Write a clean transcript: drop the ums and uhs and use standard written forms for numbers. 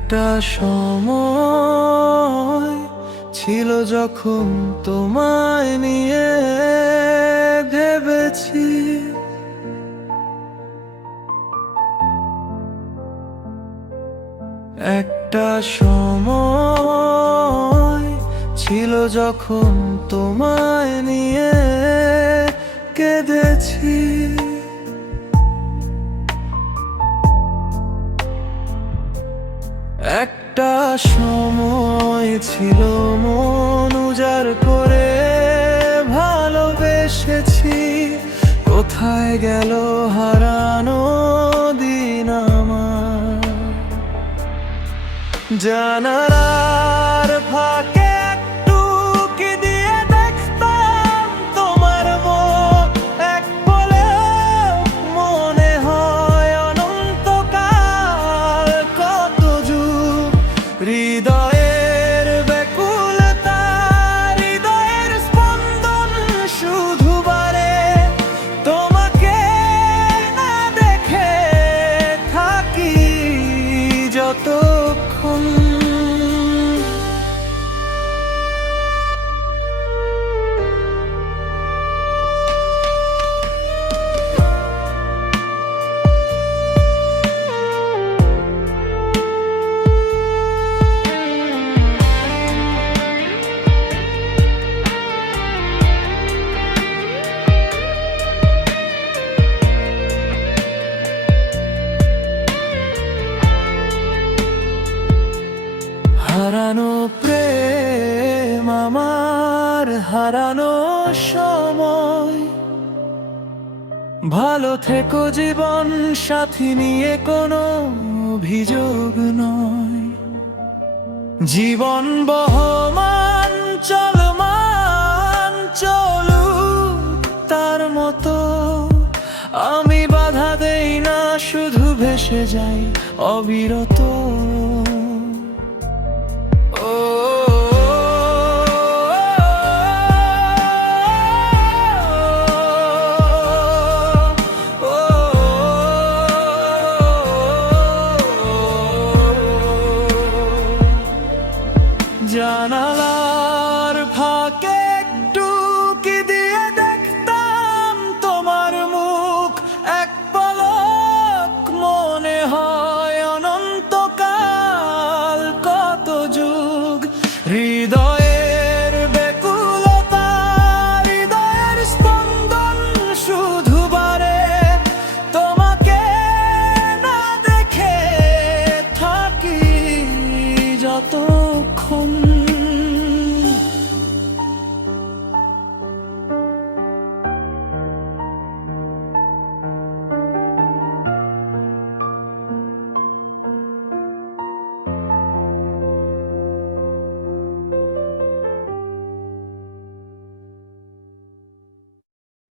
একটা সময় ছিল যখন তোমায় নিয়ে ভেবেছি, একটা সময় ছিল যখন তোমায় নিয়ে কেঁদেছি। একটা সময় ছিল মন উজাড় করে ভালোবেসেছি, কোথায় গেল হারানো দিন আমার। জানালার ফাঁকে একটু উঁকি দিয়ে দেখতাম তোমার মুখ, এক বলে মনে হয় অনন্তকাল, কত যুগ। হৃদয়ের ব্যাকুলতা, হৃদয়ের স্পন্দন শুধু বাড়ে, তোমাকে না দেখে থাকি যতক্ষণ। হারানো প্রেম আমার, হারানো সময়। ভালো থেকো জীবন সাথী নিয়ে, কোনো অভিযোগ নয়। জীবন বহমান চলমান চলুক তার মতো, আমি বাধা দেই না, শুধু ভেসে যাই অবিরত। জানালা